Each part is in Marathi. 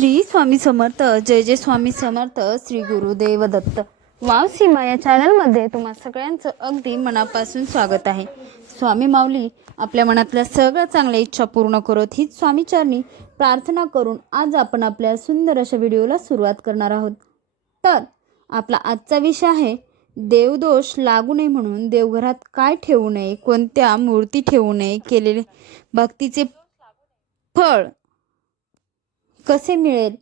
श्री स्वामी समर्थ जय जय स्वामी समर्थ श्री गुरुदेव दत्त वाव सीमा या चॅनलमध्ये तुम्हा सगळ्यांचं अगदी मनापासून स्वागत आहे. स्वामी माऊली आपल्या मनातल्या सगळ्या चांगल्या इच्छा पूर्ण करत हीच स्वामीचरणी प्रार्थना करून आज आपण आपल्या सुंदर अशा व्हिडिओला सुरुवात करणार आहोत. तर आपला आजचा विषय आहे देवदोष लागू नये म्हणून देवघरात काय ठेवू नये कोणत्या मूर्ती ठेवू नये केलेले भक्तीचे फळ कसे मिळेल?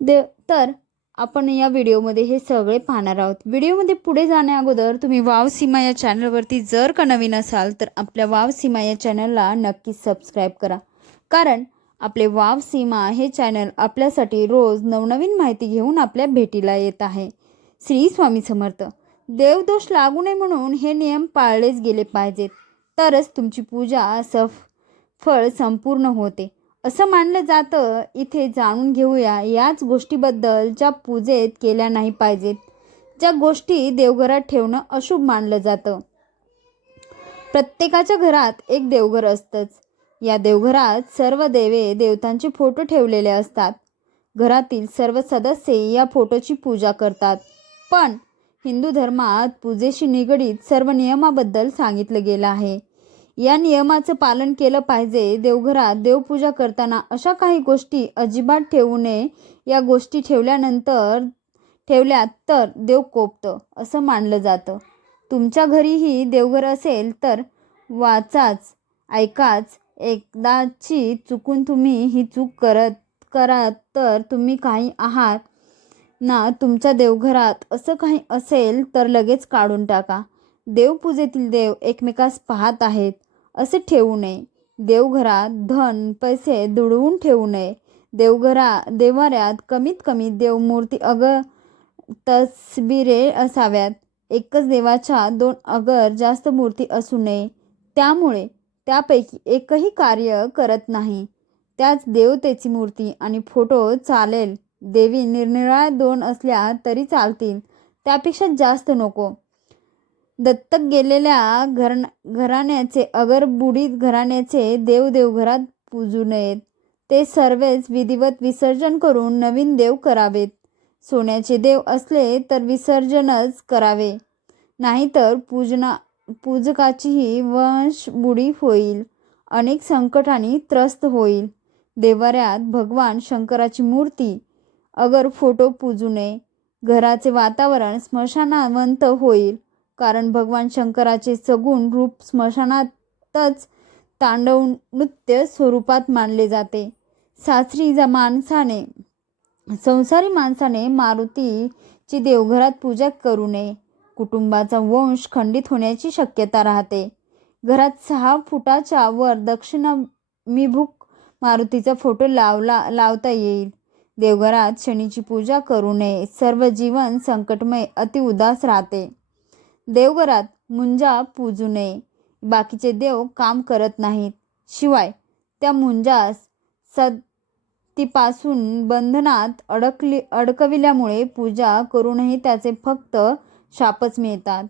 दे तर आपण या व्हिडिओमध्ये हे सगळे पाहणार आहोत. व्हिडिओमध्ये पुढे जाण्या अगोदर तुम्ही वाव सीमा या चॅनलवरती जर का नवीन असाल तर आपल्या वाव सीमा या चॅनलला नक्की सबस्क्राईब करा. कारण आपले वाव सीमा हे चॅनल आपल्यासाठी रोज नवनवीन माहिती घेऊन आपल्या भेटीला येत आहे. श्री स्वामी समर्थ. देवदोष लागू नये म्हणून हे नियम पाळलेच गेले पाहिजेत. तरच तुमची पूजा सफळ संपूर्ण होते. असं मानलं जातं इथे जाणून घेऊया याच गोष्टीबद्दल ज्या पूजेत केल्या नाही पाहिजेत. ज्या गोष्टी देवघरात ठेवणं अशुभ मानलं जातं. प्रत्येकाच्या घरात एक देवघर असतंच. या देवघरात सर्व देवे देवतांचे फोटो ठेवलेले असतात. घरातील सर्व सदस्य या फोटोची पूजा करतात. पण हिंदू धर्मात पूजेशी निगडीत सर्व नियमाबद्दल सांगितलं गेलं आहे. या नियमाचं पालन केलं पाहिजे. देवघरात देवपूजा करताना अशा काही गोष्टी अजिबात ठेवू नये. या गोष्टी ठेवल्यानंतर ठेवल्या तर देव कोपतं असं मानलं जातं. तुमच्या घरीही देवघर असेल तर वाचाच ऐकाच. एकदाची चुकून तुम्ही ही चूक करत करात तर तुम्ही काही आहात ना तुमच्या देवघरात. असं काही असेल तर लगेच काढून टाका. देवपूजेतील देव एकमेकास पाहत आहेत. असे ठेवू नये. देवघरात धन पैसे दुडवून ठेवू नये. देवघरा देवाऱ्यात कमीत कमी देवमूर्ती अग तसबिरे असाव्यात. एकच देवाच्या दोन अगर जास्त मूर्ती असू नये. त्यामुळे त्यापैकी एकही कार्य करत नाही. त्याच देवतेची मूर्ती आणि फोटो चालेल. देवी निरनिराळ्या दोन असल्या तरी चालतील. त्यापेक्षा जास्त नको. दत्तक गेलेल्या घर घराण्याचे अगर बुडीत घराण्याचे देव देवघरात पूजू नयेत. ते सर्वच विधिवत विसर्जन करून नवीन देव करावेत. सोन्याचे देव असले तर विसर्जनच करावे. नाहीतर पूजना पूजकाचीही वंशबुडी होईल. अनेक संकटांनी त्रस्त होईल. देवाऱ्यात भगवान शंकराची मूर्ती. अगर फोटो पूजू नये. घराचे वातावरण स्मशानावंत होईल. कारण भगवान शंकराचे सगुण रूप स्मशानातच तांडव नृत्य स्वरूपात मानले जाते. सासरी जा माणसाने संसारी माणसाने मारुतीची देवघरात पूजा करू नये. कुटुंबाचा वंश खंडित होण्याची शक्यता राहते. घरात सहा फुटाच्या वर दक्षिणाभिमुख मारुतीचा फोटो लावला लावता येईल. देवघरात शनीची पूजा करू नये. सर्व जीवन संकटमय अतिउदास राहते. देवघरात मुंजा पूजू नये. बाकीचे देव काम करत नाहीत. शिवाय त्या मुंजास सतीपासून बंधनात अडकली अडकविल्यामुळे पूजा करूनही त्याचे फक्त शापच मिळतात.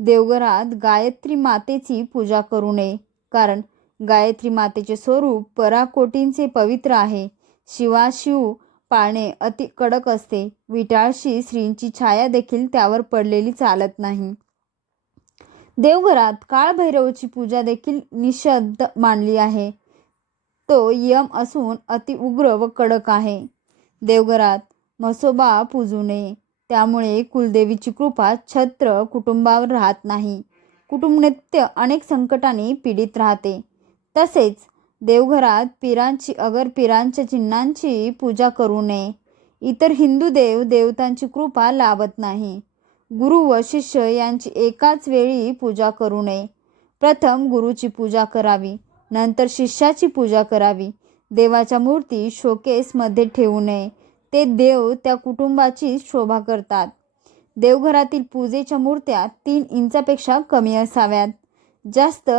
देवघरात गायत्री मातेची पूजा करू नये. कारण गायत्री मातेचे स्वरूप पराकोटींचे पवित्र आहे. शिवाशिव पाळणे अति कडक असते. विटाळशी श्रींची छाया देखील त्यावर पडलेली चालत नाही. देवघरात काळभैरवची पूजा देखील निषद्ध मानली आहे. तो यम असून अति उग्र व कडक आहे. देवघरात म्हसोबा पूजू नये. त्यामुळे कुलदेवीची कृपा छत्र कुटुंबावर राहत नाही. कुटुंबनित्य अनेक संकटांनी पीडित राहते. तसेच देवघरात पिरांची अगर पिरांच्या चिन्हांची पूजा करू नये. इतर हिंदू देव देवतांची कृपा लाभत नाही. गुरु व शिष्य यांची एकाच वेळी पूजा करू नये. प्रथम गुरुची पूजा करावी नंतर शिष्याची पूजा करावी. देवाच्या मूर्ती शोकेसमध्ये ठेवू नये. ते देव त्या कुटुंबाची शोभा करतात. देवघरातील पूजेच्या मूर्त्या तीन इंचापेक्षा कमी असाव्यात. जास्त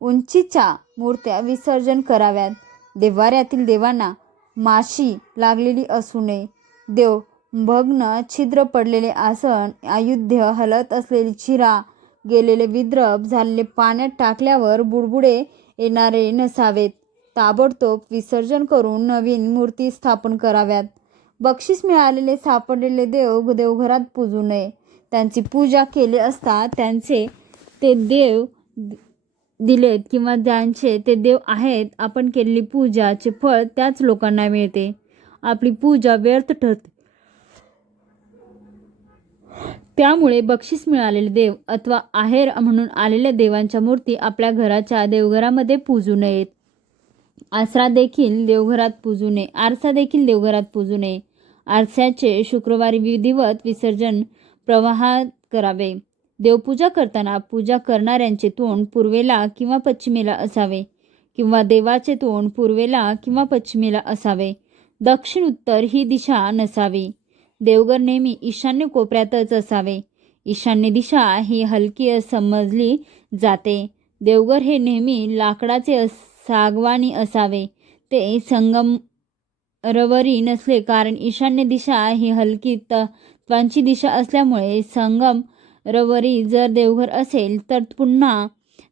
उंचीच्या मूर्त्या विसर्जन कराव्यात. देवाऱ्यातील देवांना माशी लागलेली असू नये. देव भग्न छिद्र पडलेले आसन आयुध्य हलत असलेली चिरा गेलेले विद्रप झालेले पाण्यात टाकल्यावर बुडबुडे येणारे नसावेत. ताबडतोब विसर्जन करून नवीन मूर्ती स्थापन कराव्यात. बक्षीस मिळालेले सापडलेले देव देवघरात पूजू नये. त्यांची पूजा केली असता त्यांचे ते देव दिलेत किंवा ज्यांचे ते देव आहेत आपण केलेली पूजाचे फळ त्याच लोकांना मिळते. आपली पूजा व्यर्थ ठरते. त्यामुळे बक्षीस मिळालेले देव अथवा आहेर म्हणून आलेल्या देवांच्या मूर्ती आपल्या घराच्या देवघरामध्ये पूजू नयेत. आसरा देखील देवघरात पूजू नये. आरसा देखील देवघरात पूजू नये. आरशाचे शुक्रवारी विधिवत विसर्जन प्रवाहात करावे. देवपूजा करताना पूजा करणाऱ्यांचे तोंड पूर्वेला किंवा पश्चिमेला असावे किंवा देवाचे तोंड पूर्वेला किंवा पश्चिमेला असावे. दक्षिण उत्तर ही दिशा नसावी. देवघर नेहमी ईशान्य कोपऱ्यातच असावे. ईशान्य दिशा ही हलकी समजली जाते. देवघर हे नेहमी लाकडाचे अस सागवानी असावे. ते संगम रवरी नसले कारण ईशान्य दिशा ही हलकी तत्वांची दिशा असल्यामुळे संगम रवरी जर देवघर असेल तर पुन्हा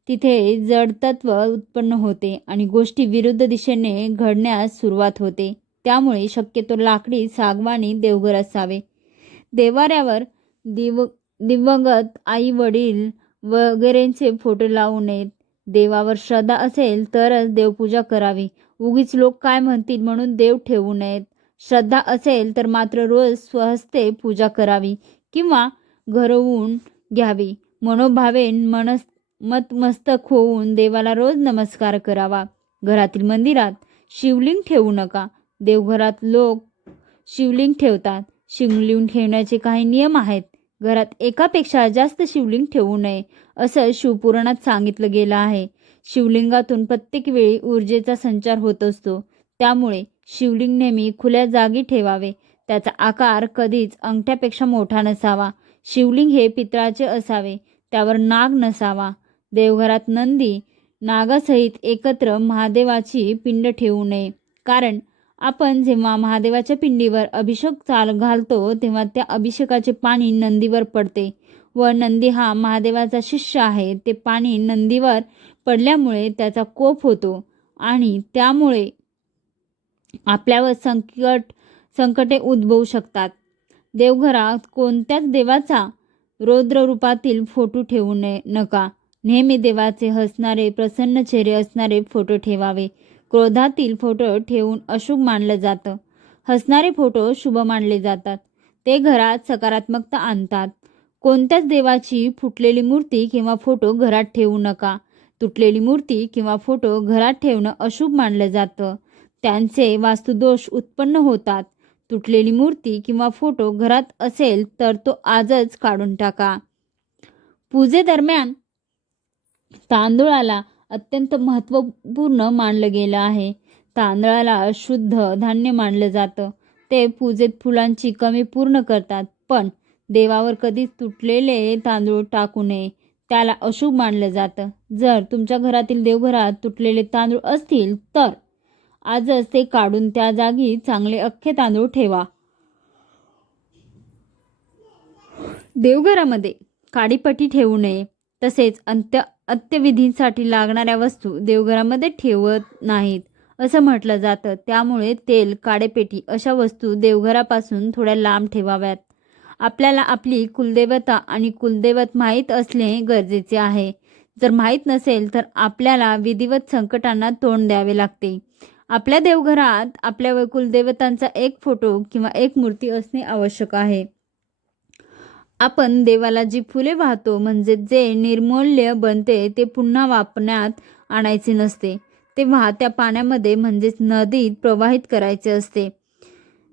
तिथे जडतत्व उत्पन्न होते आणि गोष्टी विरुद्ध दिशेने घडण्यास सुरुवात होते. त्यामुळे शक्यतो लाकडी सागवानी देवघर असावे. देवाऱ्यावर दिव दिवंगत आई वडील वगैरेंचे फोटो लावू नयेत. देवावर श्रद्धा असेल तरच देवपूजा करावी. उगीच लोक काय म्हणतील म्हणून देव ठेवू नयेत. श्रद्धा असेल तर मात्र रोज स्वहस्ते पूजा करावी किंवा घरवून घ्यावी. मनोभावे मनस मतमस्तक होऊन देवाला रोज नमस्कार करावा. घरातील मंदिरात शिवलिंग ठेवू नका. देवघरात लोक शिवलिंग ठेवतात. शिवलिंग ठेवण्याचे काही नियम आहेत. घरात एकापेक्षा जास्त शिवलिंग ठेवू नये असं शिवपुराणात सांगितलं गेलं आहे. शिवलिंगातून प्रत्येक वेळी ऊर्जेचा संचार होत असतो. त्यामुळे शिवलिंग नेहमी खुल्या जागी ठेवावे. त्याचा आकार कधीच अंगठ्यापेक्षा मोठा नसावा. शिवलिंग हे पितळाचे असावे त्यावर नाग नसावा. देवघरात नंदी नागासहित एकत्र महादेवाची पिंड ठेवू नये. कारण आपण जेव्हा महादेवाच्या पिंडीवर अभिषेक चाल घालतो तेव्हा त्या अभिषेकाचे पाणी नंदीवर पडते व नंदी हा महादेवाचा शिष्य आहे. ते पाणी नंदीवर पडल्यामुळे त्याचा कोप होतो आणि त्यामुळे आपल्यावर संकट संकटे उद्भवू शकतात. देवघरात कोणत्याच देवाचा रौद्र रूपातील फोटो ठेवू नये नका. नेहमी देवाचे हसणारे प्रसन्न चेहरे असणारे फोटो ठेवावे. क्रोधातील फोटो ठेवून अशुभ मानलं जातं. हसणारे फोटो शुभ मानले जातात. ते घरात सकारात्मकता आणतात. कोणत्याच देवाची फुटलेली मूर्ती किंवा फोटो घरात ठेवू नका. तुटलेली मूर्ती किंवा फोटो घरात ठेवणं अशुभ मानलं जातं. त्यांचे वास्तुदोष उत्पन्न होतात. तुटलेली मूर्ती किंवा फोटो घरात असेल तर तो आजच काढून टाका. पूजेदरम्यान तांदूळाला अत्यंत महत्त्वपूर्ण मानलं गेलं आहे. तांदळाला शुद्ध धान्य मानलं जातं. ते पूजेत फुलांची कमी पूर्ण करतात पण देवावर कधीच तुटलेले तांदूळ टाकू नये त्याला अशुभ मानलं जातं. जर तुमच्या घरातील देवघरात तुटलेले तांदूळ असतील तर आजच ते काढून त्या जागी चांगले अख्खे तांदूळ ठेवा. देवघरामध्ये काडीपट्टी ठेवू नये तसेच अंत्य अत्यविधींसाठी लागणाऱ्या वस्तू देवघरामध्ये ठेवत नाहीत असं म्हटलं जातं. त्यामुळे तेल काडेपेटी अशा वस्तू देवघरापासून थोड्या लांब ठेवाव्यात. आपल्याला आपली कुलदेवता आणि कुलदैवत माहीत असणे गरजेचे आहे. जर माहीत नसेल तर आपल्याला विधिवत संकटांना तोंड द्यावे लागते. आपल्या देवघरात आपल्या कुलदेवतांचा एक फोटो किंवा एक मूर्ती असणे आवश्यक आहे. आपण देवाला जी फुले वाहतो म्हणजे जे निर्मूल्य बनते ते पुन्हा वापरण्यात आणायचे नसते. ते वाहत्या पाण्यामध्ये म्हणजेच नदीत प्रवाहित करायचे असते.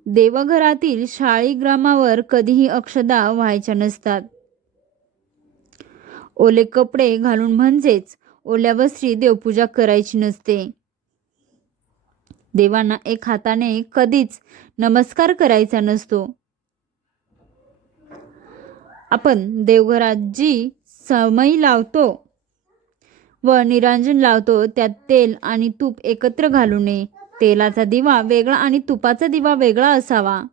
देवघरातील शाळीग्रामावर कधीही अक्षदा व्हायच्या नसतात. ओले कपडे घालून म्हणजेच ओल्या वस्त्री देवपूजा करायची नसते. देवांना एक हाताने कधीच नमस्कार करायचा नसतो. आपण देवघरात जी समई लावतो व निरांजन लावतो त्यात तेल आणि तूप एकत्र घालू नये. तेलाचा दिवा वेगळा आणि तुपाचा दिवा वेगळा असावा.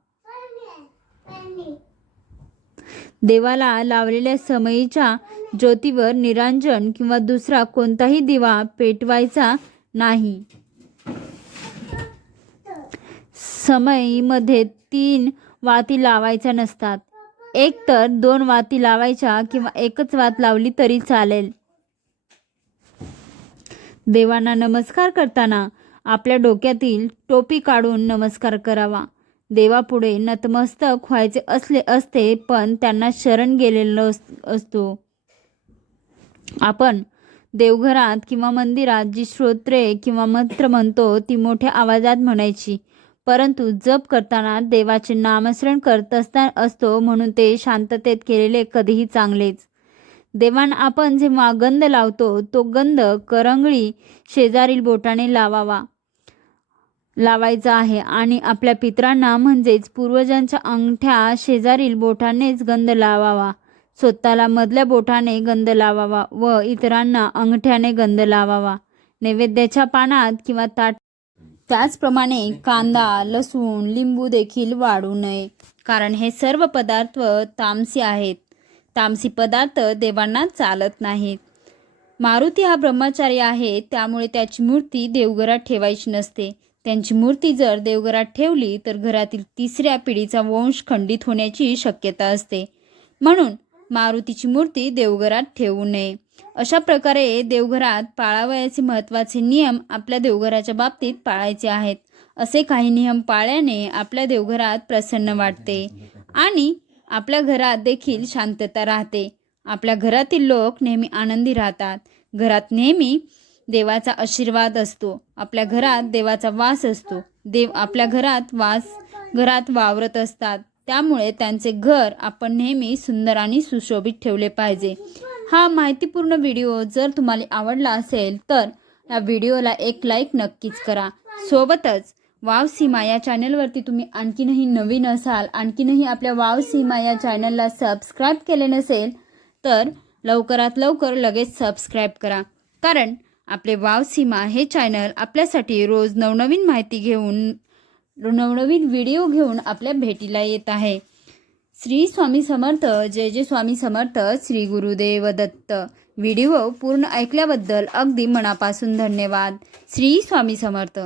देवाला लावलेल्या समईच्या ज्योतीवर निरांजन किंवा दुसरा कोणताही दिवा पेटवायचा नाही. समईमध्ये तीन वाती लावायच्या नसतात. एक तर दोन वाती लावायच्या किंवा एकच वात लावली तरी चालेल. देवांना नमस्कार करताना आपल्या डोक्यातील टोपी काढून नमस्कार करावा. देवापुढे नतमस्तक व्हायचे असले असते पण त्यांना शरण गेलेलं अस- असतो. आपण देवघरात किंवा मंदिरात जी श्रोत्रे किंवा मंत्र म्हणतो ती मोठ्या आवाजात म्हणायची. परंतु जप करताना देवाचे नामस्मरण करत असताना असतो म्हणून ते शांततेत केलेले कधीही चांगलेच. देवांना आपण जेव्हा गंध लावतो तो गंध करंगळी शेजारील बोटाने लावावा लावायचा आहे आणि आपल्या पित्रांना म्हणजेच पूर्वजांच्या अंगठ्या शेजारील बोटानेच गंध लावावा. स्वतःला मधल्या बोटाने गंध लावावा व इतरांना अंगठ्याने गंध लावावा. नैवेद्याच्या पानात किंवा ताट त्याचप्रमाणे कांदा लसूण लिंबू देखील वाढू नये. कारण हे सर्व पदार्थ तामसी आहेत. तामसी पदार्थ देवांना चालत नाहीत. मारुती हा ब्रह्मचारी आहे त्यामुळे त्याची मूर्ती देवघरात ठेवायची नसते. त्यांची मूर्ती जर देवघरात ठेवली तर घरातील तिसऱ्या पिढीचा वंश खंडित होण्याची शक्यता असते. म्हणून मारुतीची मूर्ती देवघरात ठेवू नये. अशा प्रकारे देवघरात पाळावयाचे महत्त्वाचे नियम आपल्या देवघराच्या बाबतीत पाळायचे आहेत. असे काही नियम पाळल्याने आपल्या देवघरात प्रसन्न वाटते आणि आपल्या घरात देखील शांतता राहते. आपल्या घरातील लोक नेहमी आनंदी राहतात. घरात नेहमी देवाचा आशीर्वाद असतो. आपल्या घरात देवाचा वास असतो. देव आपल्या घरात वास घरात वावरत असतात. त्यामुळे त्यांचे घर आपण नेहमी सुंदर आणि सुशोभित ठेवले पाहिजे. हा माहितीपूर्ण व्हिडिओ जर तुम्हाला आवडला असेल तर या व्हिडिओला एक लाईक नक्कीच करा. सोबतच वाव सीमा या चॅनलवरती तुम्ही आणखीनही नवीन असाल आणखीनही आपल्या वाव सीमा या चॅनलला सबस्क्राईब केले नसेल तर लवकरात लवकर लगेच सबस्क्राईब करा. कारण आपले वाव सीमा हे चॅनल आपल्यासाठी रोज नवनवीन माहिती घेऊन नवनवीन व्हिडिओ घेऊन आपल्या भेटीला येत आहे. श्री स्वामी समर्थ जय जय स्वामी समर्थ श्री गुरुदेव दत्त. व्हिडिओ पूर्ण ऐकल्याबद्दल अगदी मनापासून धन्यवाद. श्री स्वामी समर्थ.